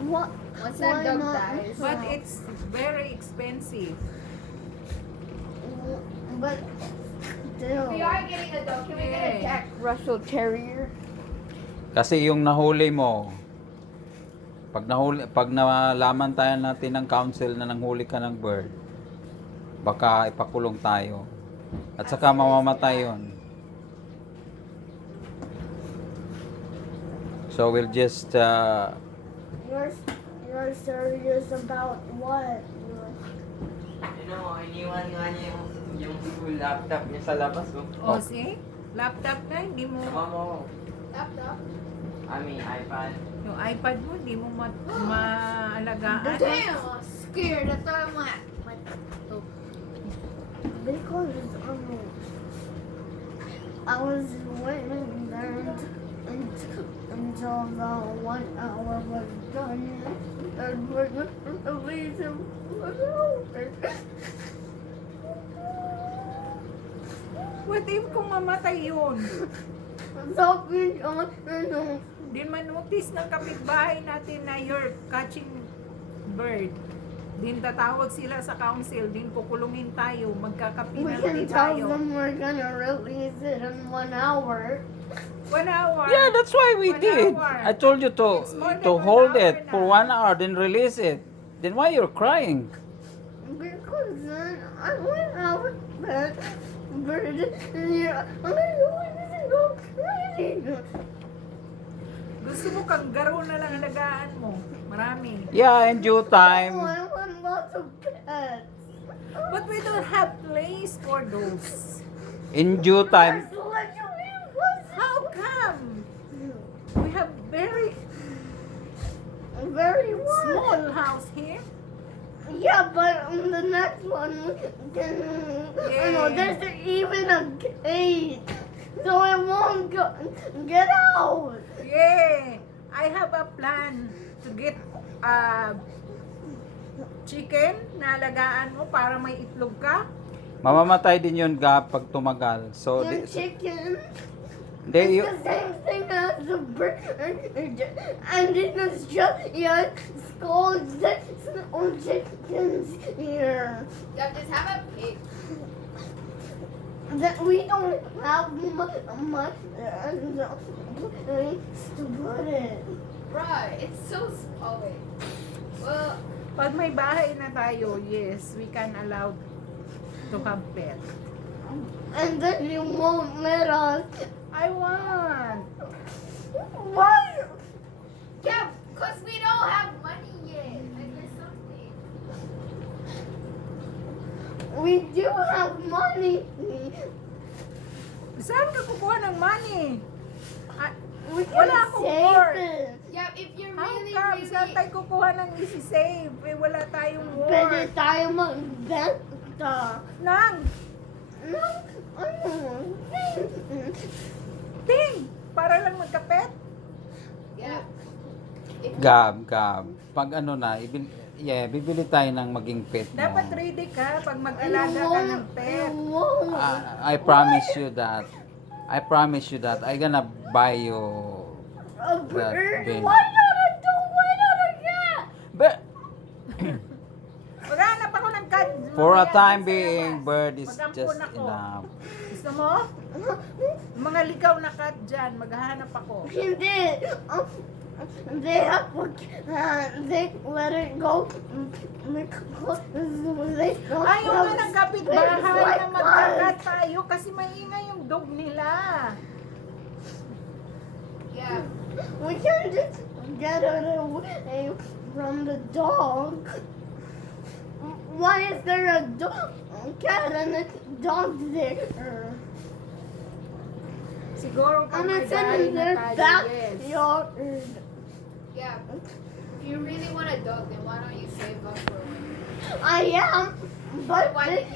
What? Once Why that dog not? dies. But it's very expensive. But still. We are getting a dog. Can we get a Yeah. Jack Russell Terrier? Kasi yung nahuli mo, pag nalaman tayo natin ng council na nanghuli ka ng bird, baka ipakulong tayo. At saka mamamatay yun. So we'll just You're serious about what? Iniwan nga niya yung school laptop niya sa labas, oh. O, see? Laptop na, hindi mo, Sama mo. Laptop? iPad. yung iPad mo, hindi mo maalagaan. Damn, I'm scared. I thought my Because I was waiting there until the 1 hour was done, and we're gonna leave him alone. What if kung mamatay yun? Sabi niya, Di man-notice ng kapitbahay natin na you're catching bird. Din tatawag sila sa council, din kukulungin tayo, we magkakapenalty can tell tayo. them we're gonna release it in 1 hour. 1 hour. yeah, that's why we 1 did. hour. I told you to It's more than to 1 hold hour it for na. 1 hour, then release it. Then why you're crying? Because then I went out that bird here. I'm gonna go crazy. Gusto mo kangaroo na lang alagaan mo. Marami. Yeah, in due Oh, time. I want lots of pets. But we don't have place for those. In due time. That's what you mean, was How come? We have very very what? small house here. Yeah, but on the next one, then, you know, Yeah. there's even a gate, so it won't get out. Yeah, I have a plan to get chicken na alagaan mo para may itlog ka. Mamamatay din yun pag tumagal. So, Your chicken. they, It's the same thing as the bird, and it's just your skulls on chickens here. Yeah, just have a pig. That we don't have much place to put it. Bruh, it's so oh wait. Well, Pag may bahay na tayo, yes, we can allow to have pet. And then you won't let us. I want. Why? yeah, cause we don't have money yet. Like there's something. We do have money. Saan ka kukuha ng money? Ah, We can Wala akong save work. it. Yeah, if you're how really, come? Saan really. tayo kukuha ng easy save? Eh, wala tayong Pwede work. tayo magbenta. Nang, No, ano? ting, para lang magkapet. Yeah. Gab. Pag ano na, bibili tayo ng maging pet mo. Dapat ready ka pag mag-alaga ka ng pet. I promise you that. I gonna buy you A bird? baby. Why not a dog? Why not a cat? But Maghanap ako ng cat. for a mamaya time dun sa being, labas. bird is Mag-ampon just ako. enough. Gusto mo? Mga ligaw na cat dyan. Maghahanap ako. Hindi. They have they let it go because they don't Ayaw have nga ng kapitbahay space like na magkakat us. tayo kasi maingay yung dog nila. Yeah. We can just get it away from the dog. Why is there a cat and a dog there? Siguro pag And may it's bahay in na their tayo, yes. backyard. Yeah. If you really want a dog, then why don't you save up for one? I am, but Why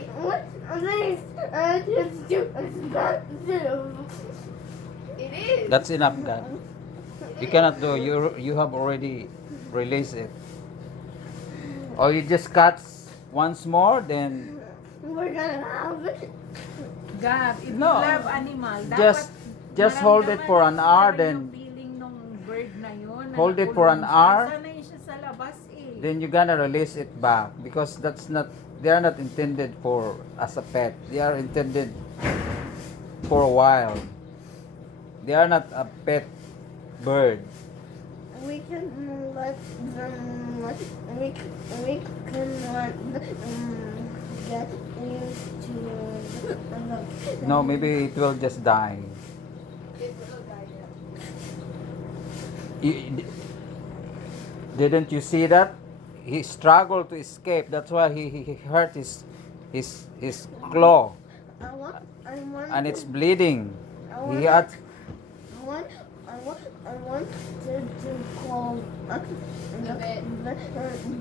it's too expensive. It is. That's enough, Gab. You cannot do. You have already released it. Or you just cut once more, then We're gonna have it. Gab, if No. you love animal, Just dapat hold it for an maramdaman hour, mo then yung feeling nung bird na yun. na hold it for an nakulong siya. hour. Sanay siya sa labas eh. Then you're gonna release it back because that's not, they are not intended for as a pet. They are intended for a while. They are not a pet bird. We can let them. We can let get used to the. No, maybe it will just die. It will die, yeah. Didn't you see that? He struggled to escape. That's why he hurt his claw, I want. and it's bleeding. I He had, wanted to call The vet.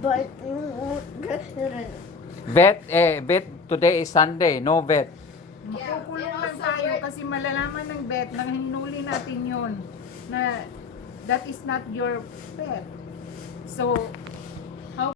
but you won't get it. vet today is Sunday. No vet. Yeah, Makukulong and lang also tayo we're- kasi malalaman ng vet na hinuli natin yon na that is not your pet. So,